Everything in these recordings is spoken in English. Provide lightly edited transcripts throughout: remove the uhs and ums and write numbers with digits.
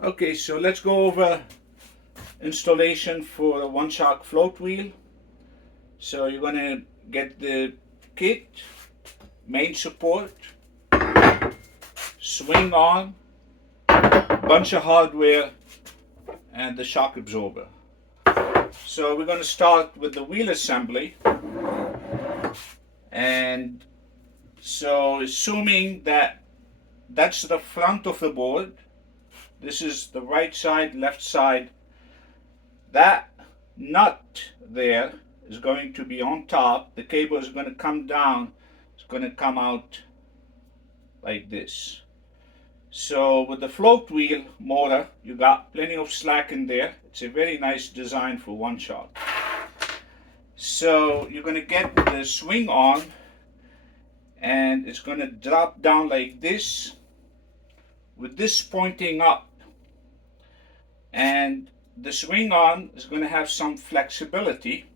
Okay, so let's go over installation for a Oneshock Floatwheel. So you're going to get the kit, main support, swing arm, bunch of hardware, and the shock absorber. So we're going to start with the wheel assembly. And so assuming that that's the front of the board, this is the right side, left side, that nut there is going to be on top. The cable is going to come down. It's going to come out like this. So with the float wheel motor, you got plenty of slack in there. It's a very nice design for Oneshock. So you're going to get the swing arm, and it's going to drop down like this with this pointing up, and the swing arm is going to have some flexibility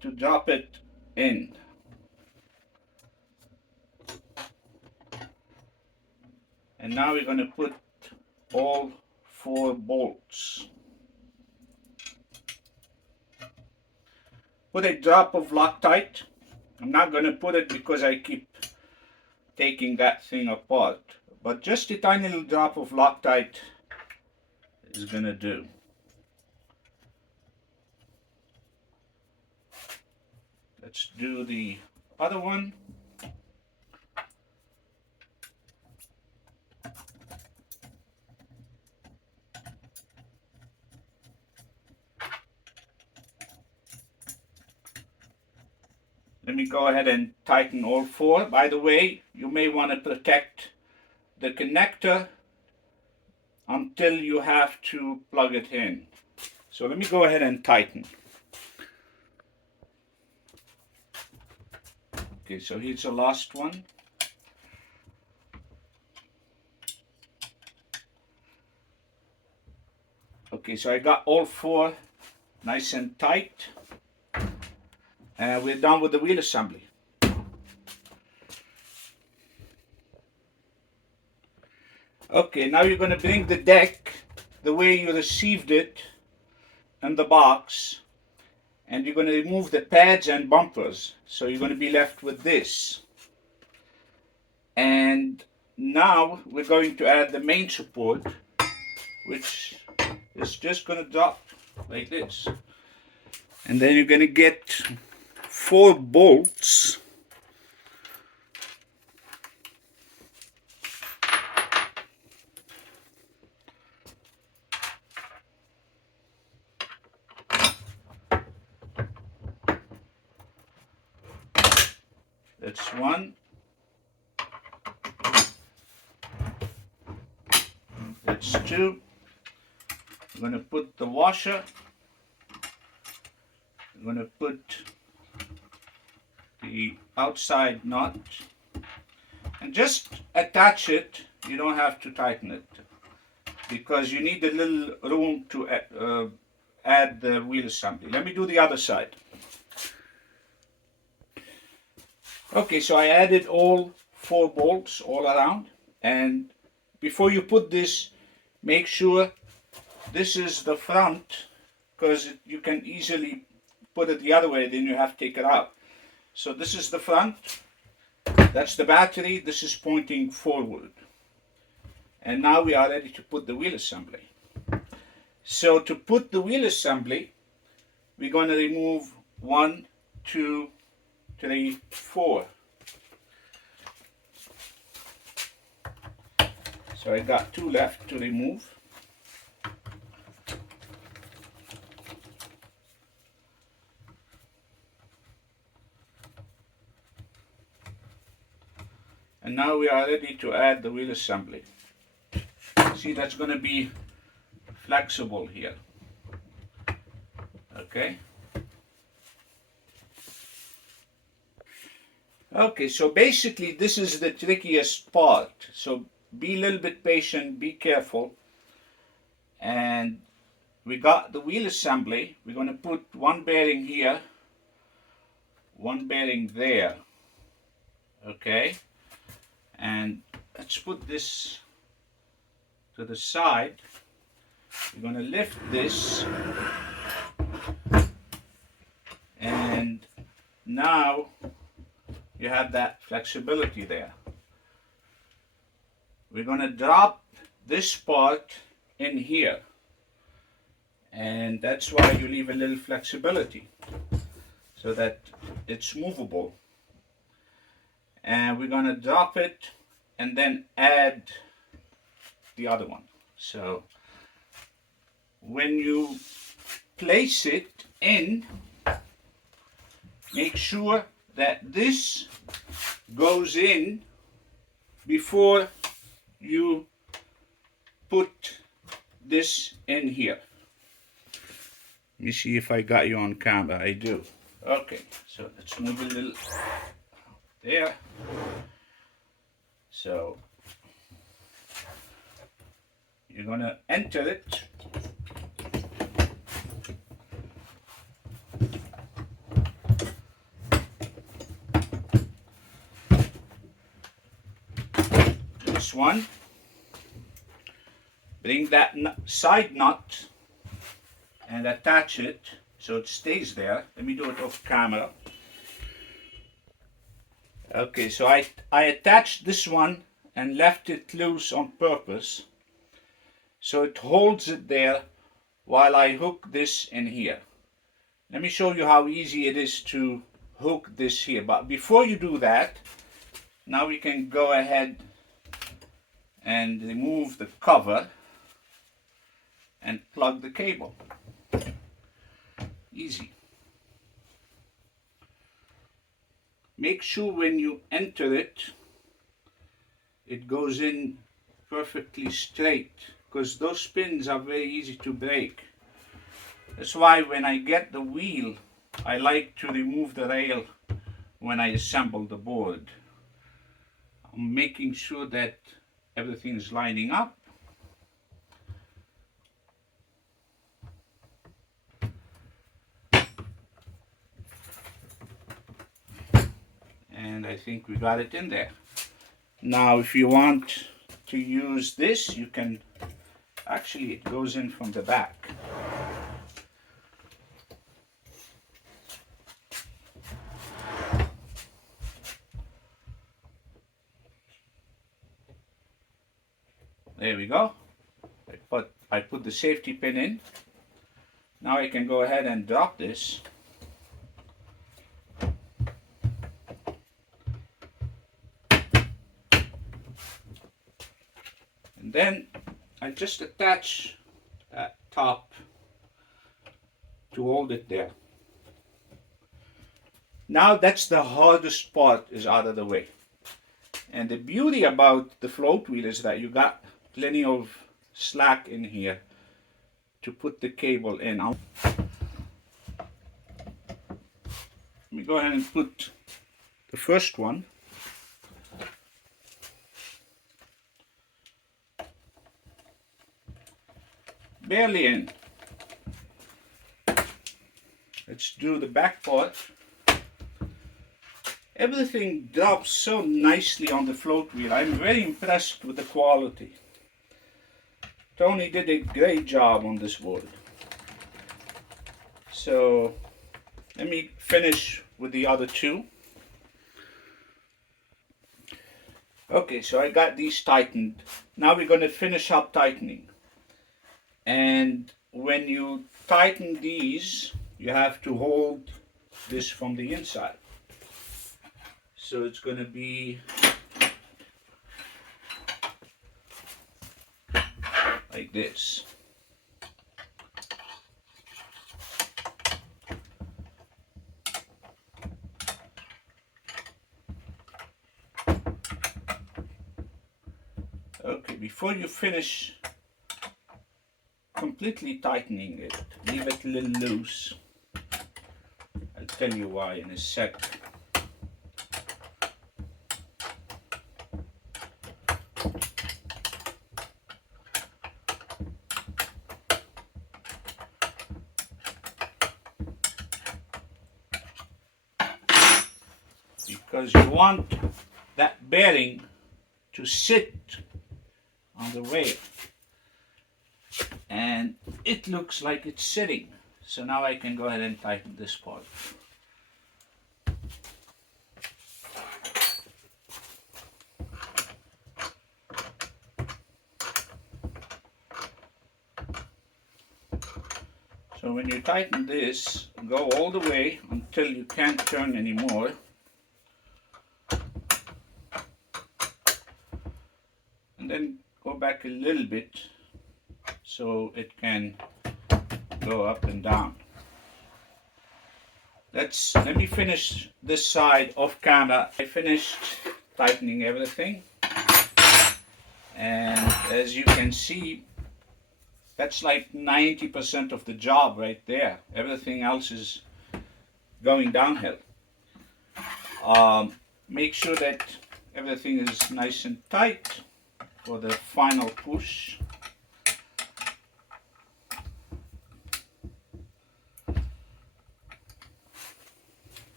to drop it in. And now we're going to put all 4 bolts. Put a drop of Loctite. I'm not going to put it because I keep taking that thing apart, but just a tiny little drop of Loctite is going to do. Let's do the other one. Let me go ahead and tighten all 4. By the way, you may want to protect the connector until you have to plug it in. So let me go ahead and tighten. Okay, so here's the last one. Okay, so I got all 4 nice and tight. And we're done with the wheel assembly. Okay, now you're going to bring the deck the way you received it in the box, and you're going to remove the pads and bumpers. So you're going to be left with this. And now we're going to add the main support, which is just going to drop like this. And then you're going to get 4 bolts. That's 1. That's 2. I'm going to put the washer. I'm going to put the outside nut. And just attach it. You don't have to tighten it, because you need a little room to add the wheel assembly. Let me do the other side. Okay, so I added all 4 bolts all around, and before you put this, make sure this is the front, because you can easily put it the other way, then you have to take it out. So this is the front, that's the battery, this is pointing forward. And now we are ready to put the wheel assembly. So to put the wheel assembly, we're going to remove 1, 2, 3, 4. So I got 2 left to remove. And now we are ready to add the wheel assembly. See, that's going to be flexible here. Okay. Okay, so basically this is the trickiest part. So be a little bit patient, be careful. And we got the wheel assembly. We're going to put 1 bearing here, 1 bearing there. Okay. And let's put this to the side. You're going to lift this, and now you have that flexibility there. We're going to drop this part in here, and that's why you leave a little flexibility so that it's movable. And we're going to drop it and then add the other one. So when you place it in, make sure that this goes in before you put this in here. Let me see if I got you on camera. I do. Okay, so let's move a little there. So you're going to enter it. This one. Bring that side nut and attach it so it stays there. Let me do it off camera. Okay, so I attached this one and left it loose on purpose so it holds it there while I hook this in here. Let me show you how easy it is to hook this here. But before you do that, now we can go ahead and remove the cover and plug the cable. Easy. Make sure when you enter it, it goes in perfectly straight, because those pins are very easy to break. That's why when I get the wheel, I like to remove the rail when I assemble the board. I'm making sure that everything is lining up. And I think we got it in there. Now if you want to use this, you can, actually it goes in from the back. There we go. I put the safety pin in. Now I can go ahead and drop this. And then I just attach that top to hold it there. Now that's the hardest part is out of the way. And the beauty about the float wheel is that you got plenty of slack in here to put the cable in. Let me go ahead and put the first one. Barely in. Let's do the back part. Everything drops so nicely on the float wheel. I'm very impressed with the quality. Tony did a great job on this board. So let me finish with the other two. Okay, so I got these tightened. Now we're going to finish up tightening. And when you tighten these, you have to hold this from the inside. So it's going to be like this. Okay, before you finish completely tightening it, leave it a little loose. I'll tell you why in a sec. Because you want that bearing to sit on the rail. and it looks like it's sitting. So now I can go ahead and tighten this part. So when you tighten this, go all the way until you can't turn anymore. And then go back a little bit so it can go up and down. Let me finish this side off camera. I finished tightening everything, and as you can see, that's like 90% of the job right there. Everything else is going downhill. Make sure that everything is nice and tight for the final push.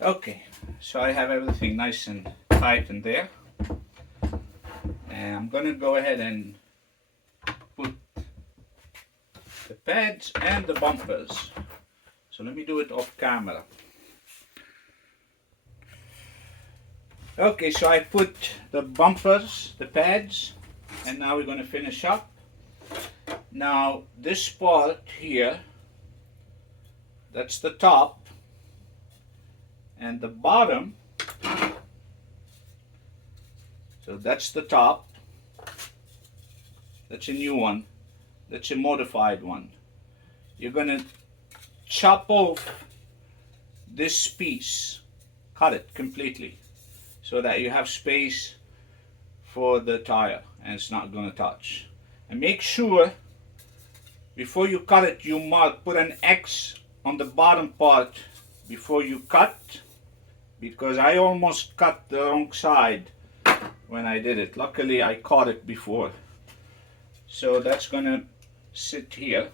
Okay, so I have everything nice and tight in there. And I'm going to go ahead and put the pads and the bumpers. So let me do it off camera. Okay, so I put the bumpers, the pads, and now we're going to finish up. Now this part here, that's the top, and the bottom, so that's the top, that's a new one, that's a modified one. You're going to chop off this piece, cut it completely, so that you have space for the tire and it's not going to touch. And make sure before you cut it, you mark, put an X on the bottom part before you cut, because I almost cut the wrong side when I did it. Luckily I caught it before. So that's going to sit here.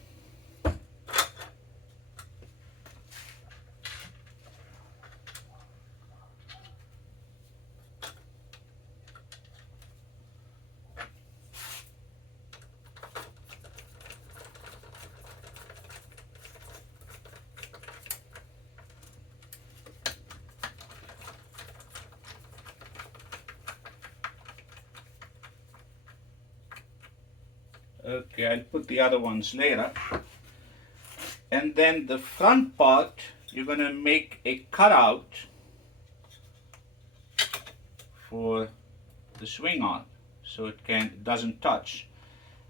Okay, I'll put the other ones later. And then the front part, you're going to make a cutout for the swing arm so it doesn't touch.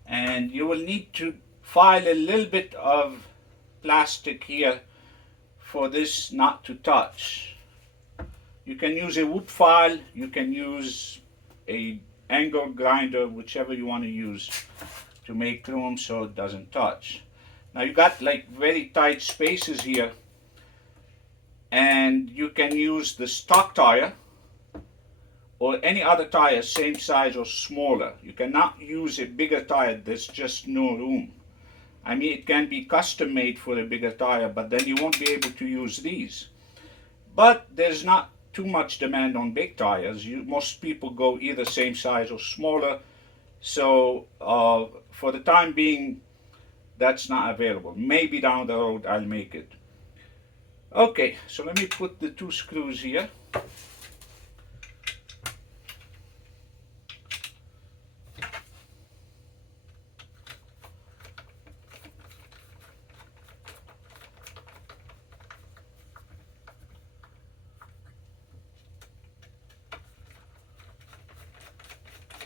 And you will need to file a little bit of plastic here for this not to touch. You can use a wood file, you can use a angle grinder, whichever you want to use to make room so it doesn't touch. Now you got like very tight spaces here, and you can use the stock tire or any other tire same size or smaller. You cannot use a bigger tire, there's just no room. I mean, it can be custom made for a bigger tire, but then you won't be able to use these. But there's not too much demand on big tires. Most people go either same size or smaller. So for the time being, that's not available. Maybe down the road I'll make it. Okay, so let me put the two screws here.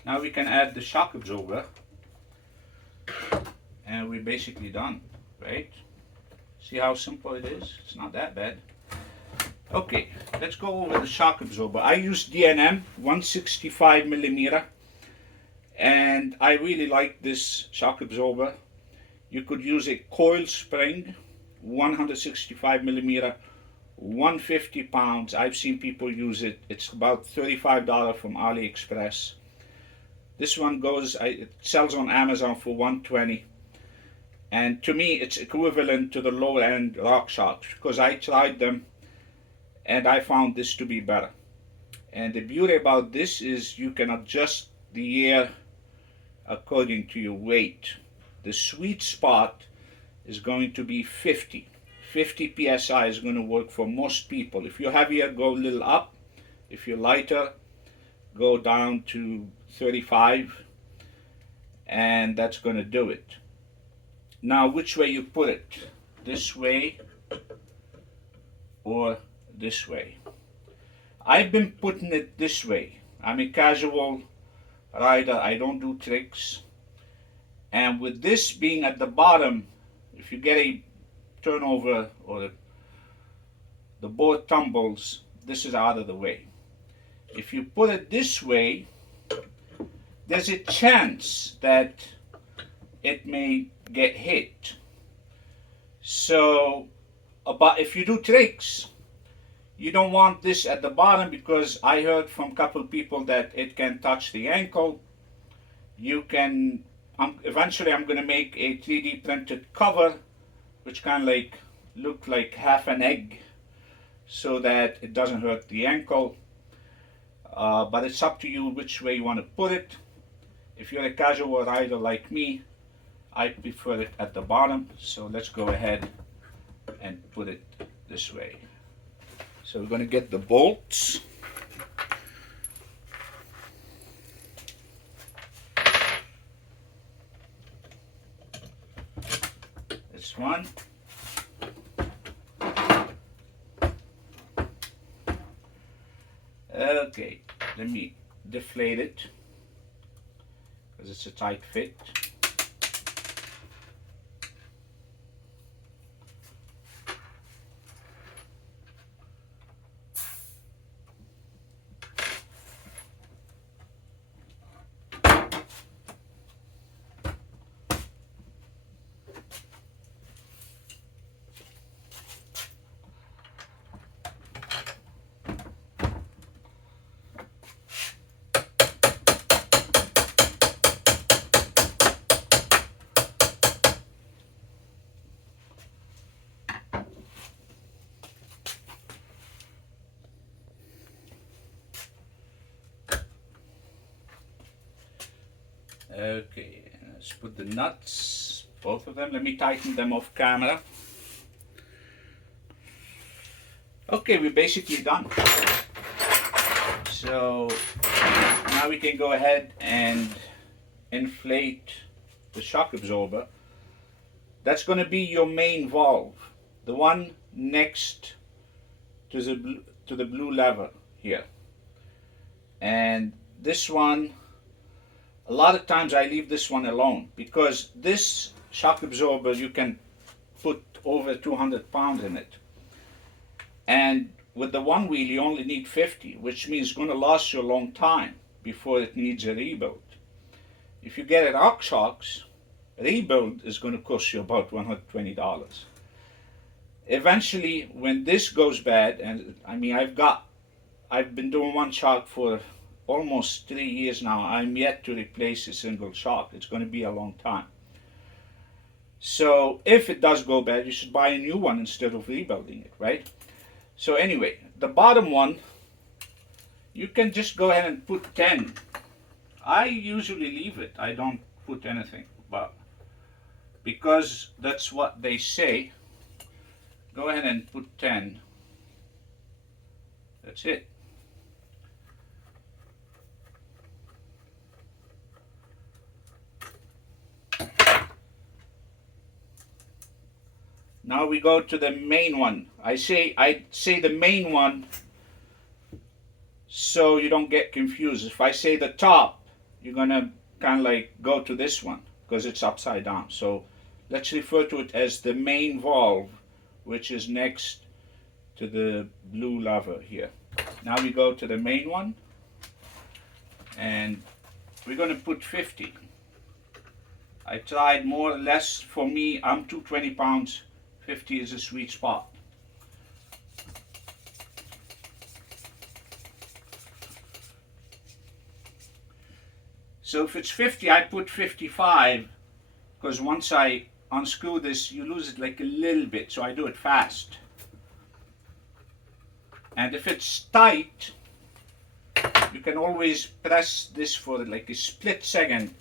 Now we can add the shock absorber, and we're basically done, right? See how simple it is? It's not that bad. Okay, let's go over the shock absorber. I use D&M 165 millimeter, and I really like this shock absorber. You could use a coil spring 165 millimeter, 150 pounds. I've seen people use it. It's about $35 from AliExpress. This one it sells on Amazon for $120, and to me it's equivalent to the lower end RockShox because I tried them and I found this to be better. And the beauty about this is you can adjust the air according to your weight. The sweet spot is going to be 50. 50 psi is going to work for most people. If you're heavier, go a little up. If you're lighter, go down to 35, and that's going to do it. Now, which way you put it? This way or this way? I've been putting it this way. I'm a casual rider. I don't do tricks. And with this being at the bottom, if you get a turnover or the board tumbles, this is out of the way. If you put it this way, there's a chance that it may get hit. So, but if you do tricks, you don't want this at the bottom, because I heard from a couple people that it can touch the ankle. You can, eventually I'm going to make a 3D printed cover, which kind of like look like half an egg, so that it doesn't hurt the ankle. But it's up to you which way you want to put it. If you're a casual rider like me, I prefer it at the bottom. So let's go ahead and put it this way. So we're going to get the bolts. This one. Okay, let me deflate it, because it's a tight fit. Okay, let's put the nuts, both of them. Let me tighten them off camera. Okay, we're basically done. So now we can go ahead and inflate the shock absorber. That's going to be your main valve, the one next to the blue lever here. And this one, a lot of times I leave this one alone, because this shock absorber, you can put over 200 pounds in it. And with the one wheel, you only need 50, which means it's going to last you a long time before it needs a rebuild. If you get it RockShox, rebuild is going to cost you about $120. Eventually, when this goes bad, and I mean, I've been doing one shock for almost 3 years now. I'm yet to replace a single shock. It's going to be a long time. So if it does go bad, you should buy a new one instead of rebuilding it, right? So anyway, the bottom one, you can just go ahead and put 10. I usually leave it. I don't put anything, but because that's what they say, go ahead and put 10. That's it. Now we go to the main one. I say the main one so you don't get confused. If I say the top, you're gonna kind of like go to this one because it's upside down. So let's refer to it as the main valve, which is next to the blue lever here. Now we go to the main one, and we're gonna put 50. I tried more or less. For me, I'm 220 pounds. 50 is a sweet spot. So if it's 50, I put 55, because once I unscrew this, you lose it like a little bit, so I do it fast. And if it's tight, you can always press this for like a split second,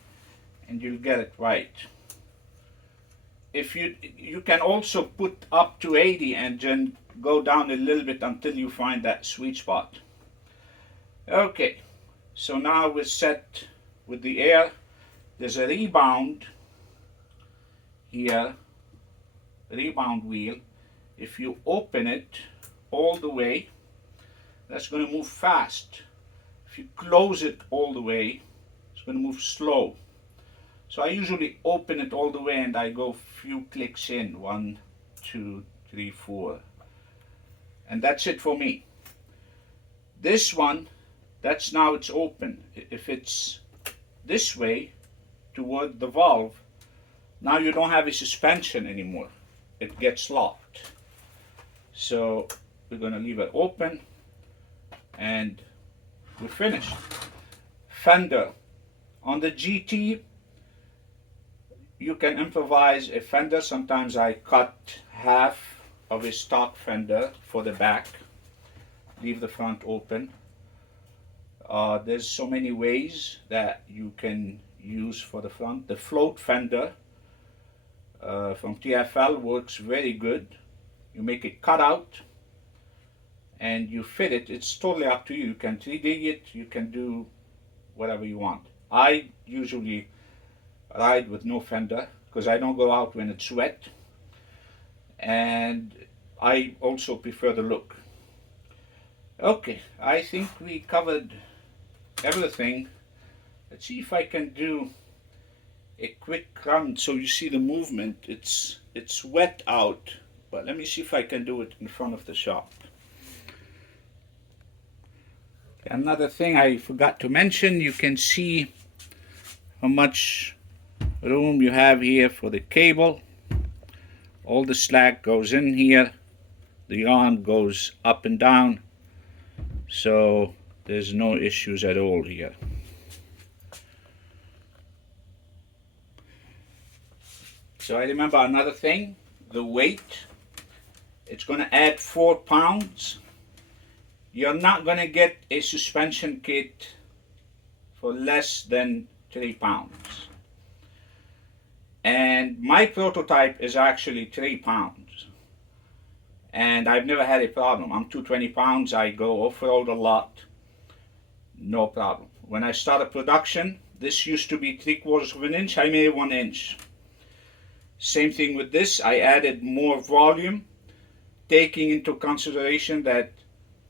and you'll get it right. If you can also put up to 80 and then go down a little bit until you find that sweet spot. Okay, so now we're set with the air. There's a rebound here, rebound wheel. If you open it all the way, that's going to move fast. If you close it all the way, it's going to move slow. So I usually open it all the way and I go few clicks in, 1, 2, 3, 4, and that's it for me. This one, that's now it's open. If it's this way toward the valve, now you don't have a suspension anymore. It gets locked. So we're going to leave it open and we're finished. Fender. On the GT, you can improvise a fender. Sometimes I cut half of a stock fender for the back, leave the front open. There's so many ways that you can use for the front. The float fender from TFL works very good. You make a cutout and you fit it. It's totally up to you. You can 3D it, you can do whatever you want. I usually ride with no fender because I don't go out when it's wet, and I also prefer the look. Okay, I think we covered everything. Let's see if I can do a quick run so you see the movement. It's wet out, but let me see if I can do it in front of the shop. Another thing I forgot to mention, you can see how much room you have here for the cable. All the slack goes in here, the arm goes up and down, so there's no issues at all here. So I remember another thing, the weight. It's going to add 4 pounds. You're not going to get a suspension kit for less than 3 pounds. And my prototype is actually 3 pounds. And I've never had a problem. I'm 220 pounds, I go off-road a lot, no problem. When I started production, this used to be 3/4 of an inch, I made 1 inch. Same thing with this, I added more volume, taking into consideration that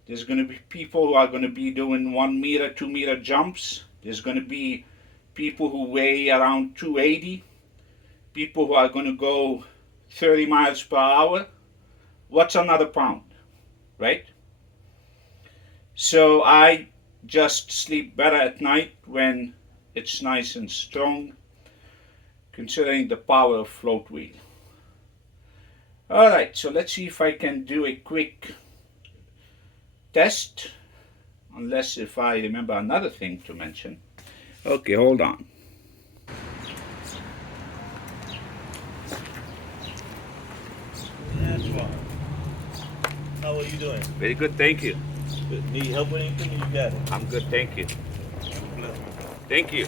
there's going to be people who are going to be doing 1 meter, 2 meter jumps. There's going to be people who weigh around 280, people who are going to go 30 miles per hour. What's another pound, right? So I just sleep better at night when it's nice and strong, considering the power of Floatwheel. Alright, so let's see if I can do a quick test, unless if I remember another thing to mention. Okay, hold on. How are you doing? Very good, thank you. Good. Need help with anything? You got it. I'm good, thank you. Thank you.